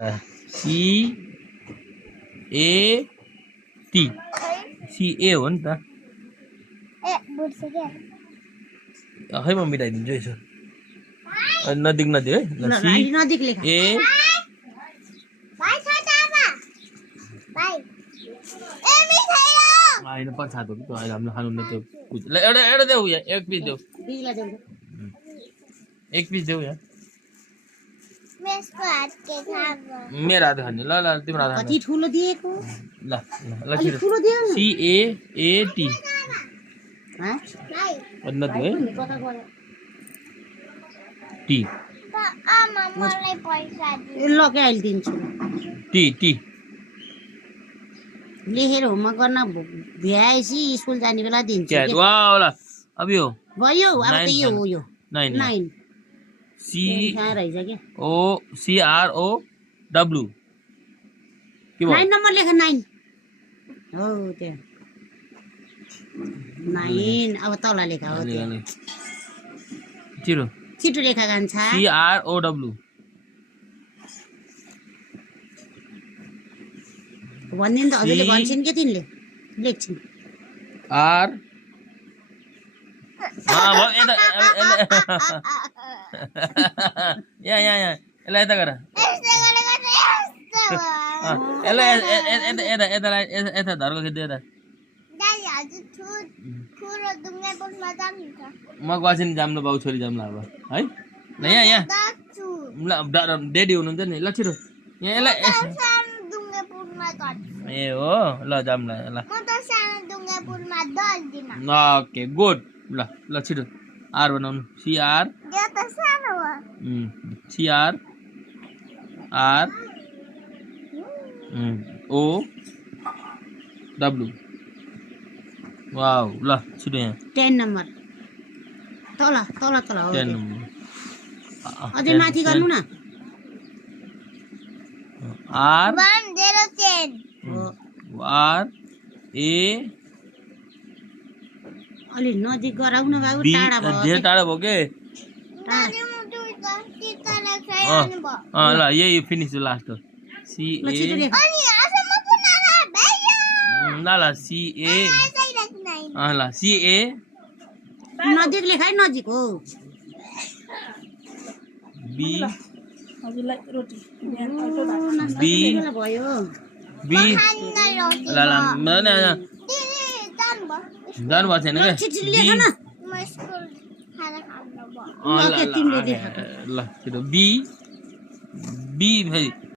C A T C ए हो नि त खै म मिलाइदिन्छु यसो नजिक नजिक है सी ए होइन पछातो कि त्यो हामीले खानु न त्यो ल एउटा एउटा देऊ यहाँ एक पिस देऊ एक पिस देऊ यहाँ मेरो हात खाने ल ल तिम्रो हात कति ठुलो दिएको ल ल सी ए ए टी नदी है टी ल के अहिले दिन्छु टी टी लेखेर होमवर्क गर्न भ्याएपछि स्कुल जाने बेला दिन्छु क्या वाह ल अब यो भयो अब त यो हो यो 9 सी रहेछ के ओ सी आर ओ डब्लु के भयो 9 नम्बर लेख 9 हो त्यो 9 अब तल लेखा हो त्यो छिटो छिटो लेखा जान्छ सी आर ओ डब्लु भन्दिन त हजुरले भन्छन् के तिनले लेख्छिन् आर यहाँ यहाँ यहाँ यसलाई यता गर यसलाई यता धर्को खिच्दै यता म गएपछि जाम्नु बाउ छोरी जाम्ला अब है ल यहाँ यहाँ ल डेडी हुनुहुन्छ नि ल छिटो यहाँ यसलाई ए हो ल जाम्ला ल ओके गुड ल ल छिटो आर बनाउनु CR CR R O W wow ल छिटो यहाँ 10 नम्बर तल तल तल हो 10 नम्बर अझै माथि गर्नु न आर 1 0 10 आर ए अलि नजिक गराउन बाबु टाढा भयो धेरै टाढा भयो के ल यही फिनिस लास्ट हो सी ए ल ल सी ए ल सी ए नजिक लेखाइ नजिक हो बी हजुरलाई रोटी बी भयो बी ल ल जानु भएको छैन क्या ल छिटो बी बी फेरि